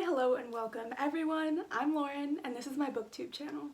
Hi, hello, and welcome everyone. I'm Lauren, and this is my booktube channel.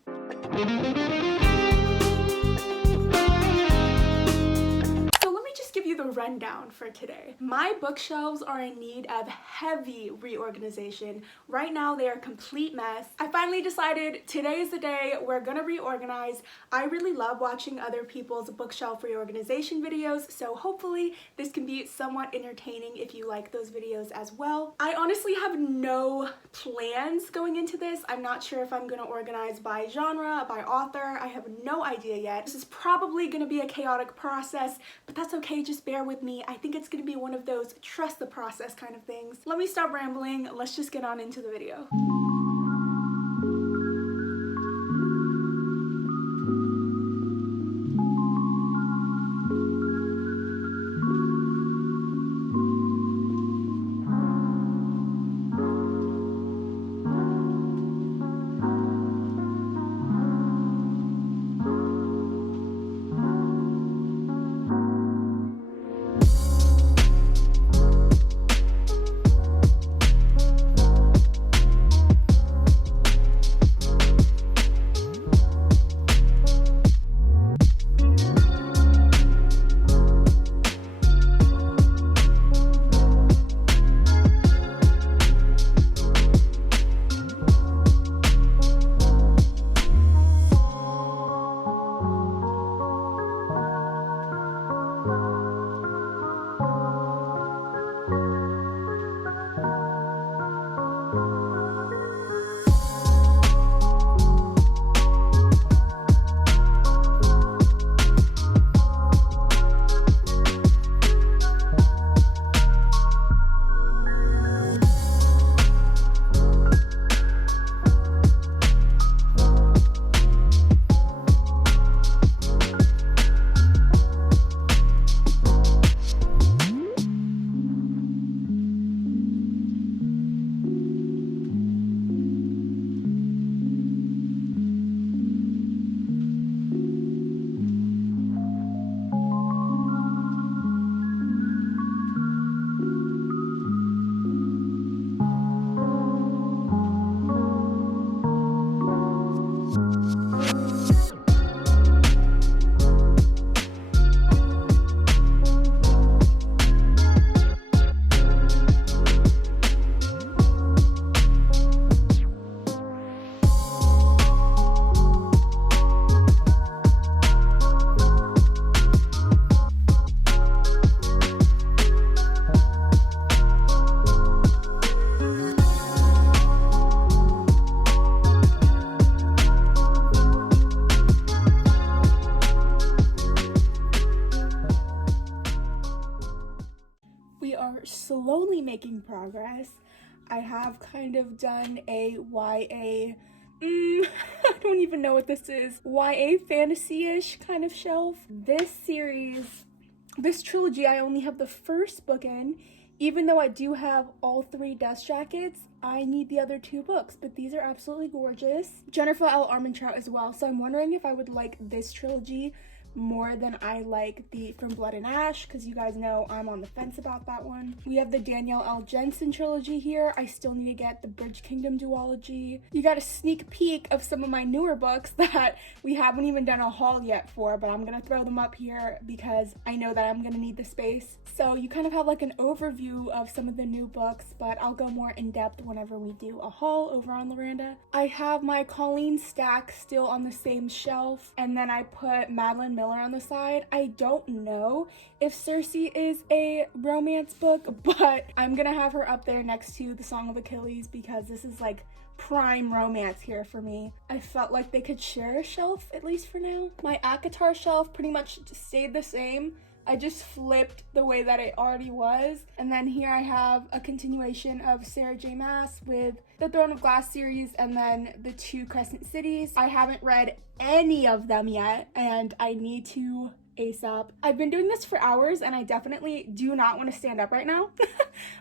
Give you the rundown for today. My bookshelves are in need of heavy reorganization. Right now they are a complete mess. I finally decided today is the day we're gonna reorganize. I really love watching other people's bookshelf reorganization videos, so hopefully this can be somewhat entertaining if you like those videos as well. I honestly have no plans going into this. I'm not sure if I'm gonna organize by genre, by author. I have no idea yet. This is probably gonna be a chaotic process, but that's okay. Just bear with me. I think it's gonna be one of those trust the process kind of things. Let me stop rambling. Let's just get on into the video. Slowly making progress. I have kind of done a YA, I don't even know what this is, YA fantasy-ish kind of shelf. This trilogy, I only have the first book in. Even though I do have all 3 Dust Jackets, I need the other 2 books, but these are absolutely gorgeous. Jennifer L. Armentrout as well, so I'm wondering if I would like this trilogy more than I like the From Blood and Ash, because you guys know I'm on the fence about that one. We have the Danielle L. Jensen trilogy here. I still need to get the Bridge Kingdom duology. You got a sneak peek of some of my newer books that we haven't even done a haul yet for, but I'm gonna throw them up here because I know that I'm gonna need the space. So you kind of have like an overview of some of the new books, but I'll go more in depth whenever we do a haul over on Loranda. I have my Colleen stack still on the same shelf, and then I put Madeline Miller on the side. I don't know if Circe is a romance book, but I'm gonna have her up there next to The Song of Achilles because this is like prime romance here for me. I felt like they could share a shelf, at least for now. My ACOTAR shelf pretty much stayed the same. I just flipped the way that it already was. And then here I have a continuation of Sarah J. Maas with the Throne of Glass series and then the 2 Crescent Cities. I haven't read any of them yet, and I need to ASAP. I've been doing this for hours and I definitely do not want to stand up right now,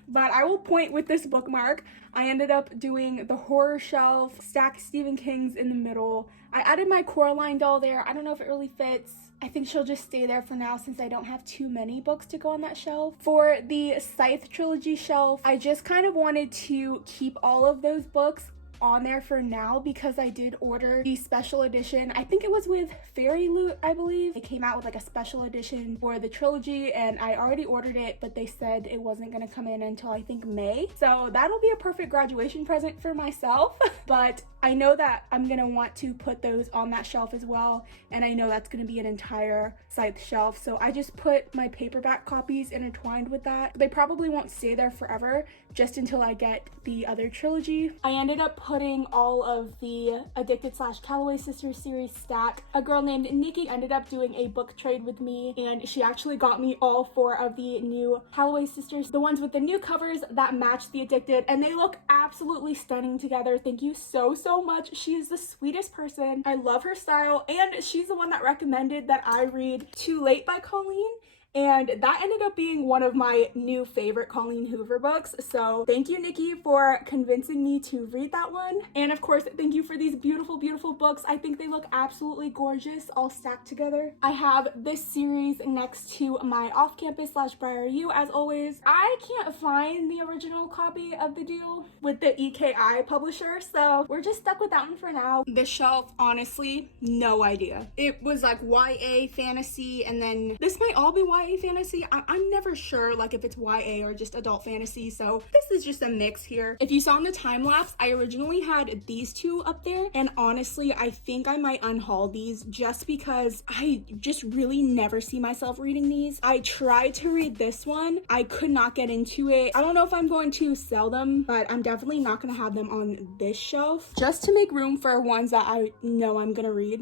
but I will point with this bookmark. I ended up doing the horror shelf, stack Stephen King's in the middle. I added my Coraline doll there. I don't know if it really fits. I think she'll just stay there for now since I don't have too many books to go on that shelf. For the Scythe trilogy shelf, I just kind of wanted to keep all of those books on there for now because I did order the special edition. I think it was with Fairy Loot, I believe. It came out with like a special edition for the trilogy and I already ordered it, but they said it wasn't gonna come in until I think May. So that'll be a perfect graduation present for myself. But I know that I'm gonna want to put those on that shelf as well, and I know that's gonna be an entire Scythe shelf. So I just put my paperback copies intertwined with that. They probably won't stay there forever, just until I get the other trilogy. I ended up putting all of the Addicted / Calloway Sisters series stack. A girl named Nikki ended up doing a book trade with me, and she actually got me all 4 of the new Calloway Sisters, the ones with the new covers that match the Addicted, and they look absolutely stunning together. Thank you so much. She is the sweetest person. I love her style, and she's the one that recommended that I read Too Late by Colleen. And that ended up being one of my new favorite Colleen Hoover books. So thank you, Nikki, for convincing me to read that one. And of course, thank you for these beautiful, beautiful books. I think they look absolutely gorgeous, all stacked together. I have this series next to my off-campus / Briar U, as always. I can't find the original copy of the deal with the EKI publisher, so we're just stuck with that one for now. This shelf, honestly, no idea. It was like YA fantasy, and then this might all be YA fantasy. I'm never sure like if it's YA or just adult fantasy, so this is just a mix here. If you saw in the time lapse, I originally had these 2 up there, and honestly I think I might unhaul these just because I just really never see myself reading these. I tried to read this one, I could not get into it. I don't know if I'm going to sell them, but I'm definitely not going to have them on this shelf just to make room for ones that I know I'm gonna read.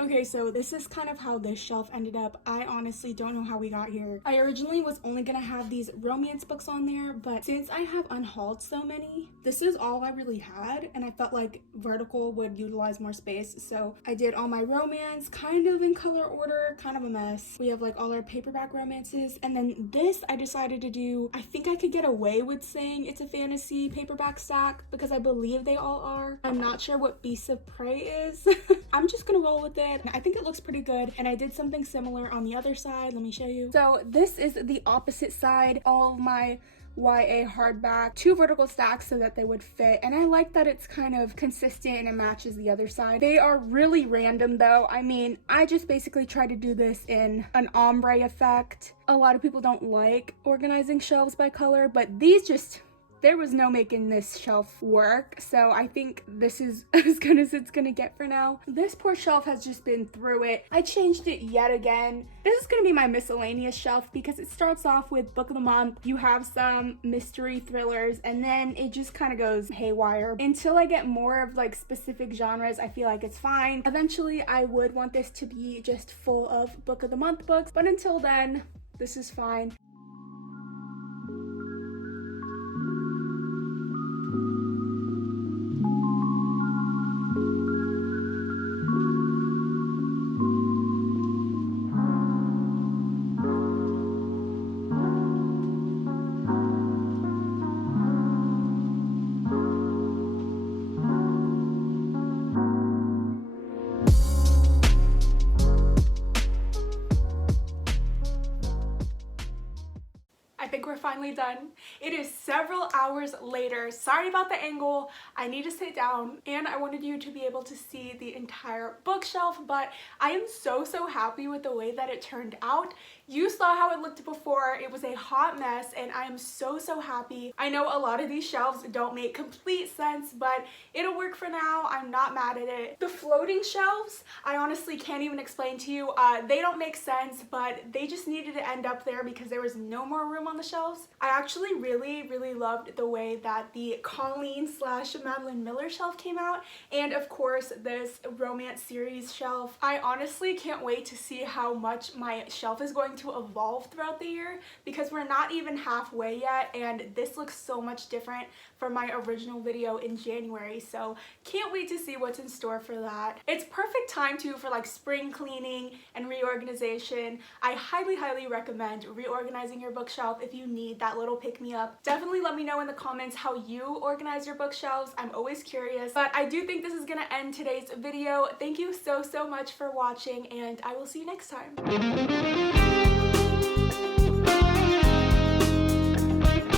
Okay, so this is kind of how this shelf ended up. I honestly don't know how we got here. I originally was only gonna have these romance books on there, but since I have unhauled so many, this is all I really had, and I felt like vertical would utilize more space, so I did all my romance kind of in color order, kind of a mess. We have like all our paperback romances, and then this I decided to do, I think I could get away with saying it's a fantasy paperback stack because I believe they all are. I'm not sure what Beasts of Prey is. I'm just gonna roll with it. I think it looks pretty good, and I did something similar on the other side. Let me show you. So this is the opposite side. All of my YA hardback, 2 vertical stacks so that they would fit, and I like that it's kind of consistent and it matches the other side. They are really random though. I mean, I just basically try to do this in an ombre effect. A lot of people don't like organizing shelves by color, but these just, there was no making this shelf work, so I think this is as good as it's gonna get for now. This poor shelf has just been through it. I changed it yet again. This is gonna be my miscellaneous shelf because it starts off with book of the month, you have some mystery thrillers, and then it just kind of goes haywire. Until I get more of like specific genres, I feel like it's fine. Eventually, I would want this to be just full of book of the month books, but until then, this is fine. think we're finally done. It is several hours later. Sorry about the angle. I need to sit down and I wanted you to be able to see the entire bookshelf, but I am so happy with the way that it turned out. You saw how it looked before. It was a hot mess and I am so happy. I know a lot of these shelves don't make complete sense, but it'll work for now. I'm not mad at it. The floating shelves, I honestly can't even explain to you. They don't make sense, but they just needed to end up there because there was no more room on the shelves. I actually really loved the way that the Colleen / Madeline Miller shelf came out, and of course this romance series shelf. I honestly can't wait to see how much my shelf is going to evolve throughout the year because we're not even halfway yet, and this looks so much different from my original video in January, so can't wait to see what's in store for that. It's perfect time too for like spring cleaning and reorganization. I highly recommend reorganizing your bookshelf if you need that little pick-me-up. Definitely let me know in the comments how you organize your bookshelves. I'm always curious, but I do think this is gonna end today's video. Thank you so much for watching, and I will see you next time.